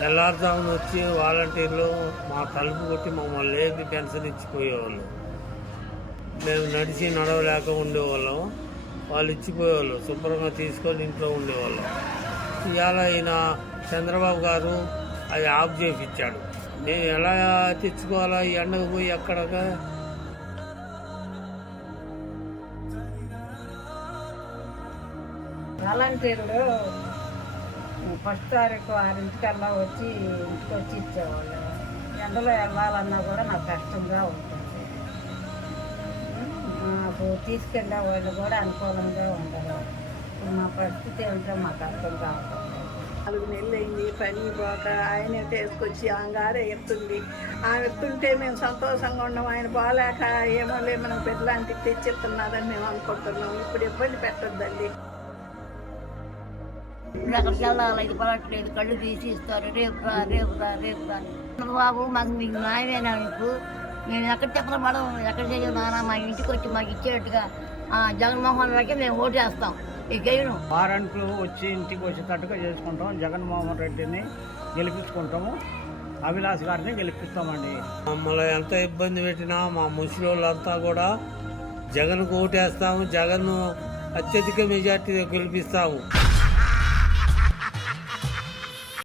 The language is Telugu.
తెల్లారుజామున వచ్చి వాలంటీర్లు మా తలుపు కొట్టి మమ్మల్ని లేపి పెన్షన్ ఇచ్చిపోయేవాళ్ళు. మేము నడిచి నడవలేక ఉండేవాళ్ళం. వాళ్ళు ఇచ్చిపోయేవాళ్ళు. శుభ్రంగా తీసుకొని ఇంట్లో ఉండేవాళ్ళం. ఇవాళ ఈయన చంద్రబాబు గారు అది ఆఫ్ చేసి ఇచ్చాడు మేము ఎలా తెచ్చుకోవాలా? ఈ ఎండకు పోయి ఎక్కడగా? వాలంటీర్లు ఫస్ట్ తారీఖు ఆరింటికల్లా వచ్చి ఇంటికి వచ్చి ఇచ్చేవాళ్ళు. ఎండలో వెళ్ళాలన్నా కూడా నాకు కష్టంగా ఉంటుంది. మాకు తీసుకెళ్ళే వాళ్ళు కూడా అనుకూలంగా ఉండరు. ఇప్పుడు మా పరిస్థితి ఏమిటో మాకు అర్థం కావట్లేదు నాలుగు నెలలు అయింది పని పోక ఆయన తీసుకొచ్చి ఆంగారే ఎత్తుంది. ఆమె ఎత్తుంటే మేము సంతోషంగా ఉన్నాం. ఆయన పోలేక ఏమో లే మనం పెద్దలాంటి తెచ్చిస్తున్నారని మేము అనుకుంటున్నాం. ఇప్పుడు ఇబ్బంది పెట్టద్దండి. వెళ్ళాలి ఇది పడట్లేదు. కళ్ళు తీసి ఇస్తారు రేపు రా రేపు రా రేపు రా. బాబు మాకు మీకు న్యాయమేనా మీకు? మేము ఎక్కడ చెప్పడం పడం ఎక్కడ చేయడం నాన్న మా ఇంటికి వచ్చి మాకు ఇచ్చేట్టుగా జగన్మోహన్ రెడ్డికి మేము ఓటు వేస్తాం ఇకేను వారంట్లు వచ్చి ఇంటికి వచ్చేటట్టుగా చేసుకుంటాం. జగన్మోహన్ రెడ్డిని గెలిపించుకుంటాము. అవిలాష్ గారిని గెలిపిస్తామండి. మమ్మల్ని ఎంత ఇబ్బంది పెట్టినా మా ముసలోళ్ళంతా కూడా జగన్ ఓటేస్తాము. జగన్ అత్యధిక మెజార్టీ గెలిపిస్తాము.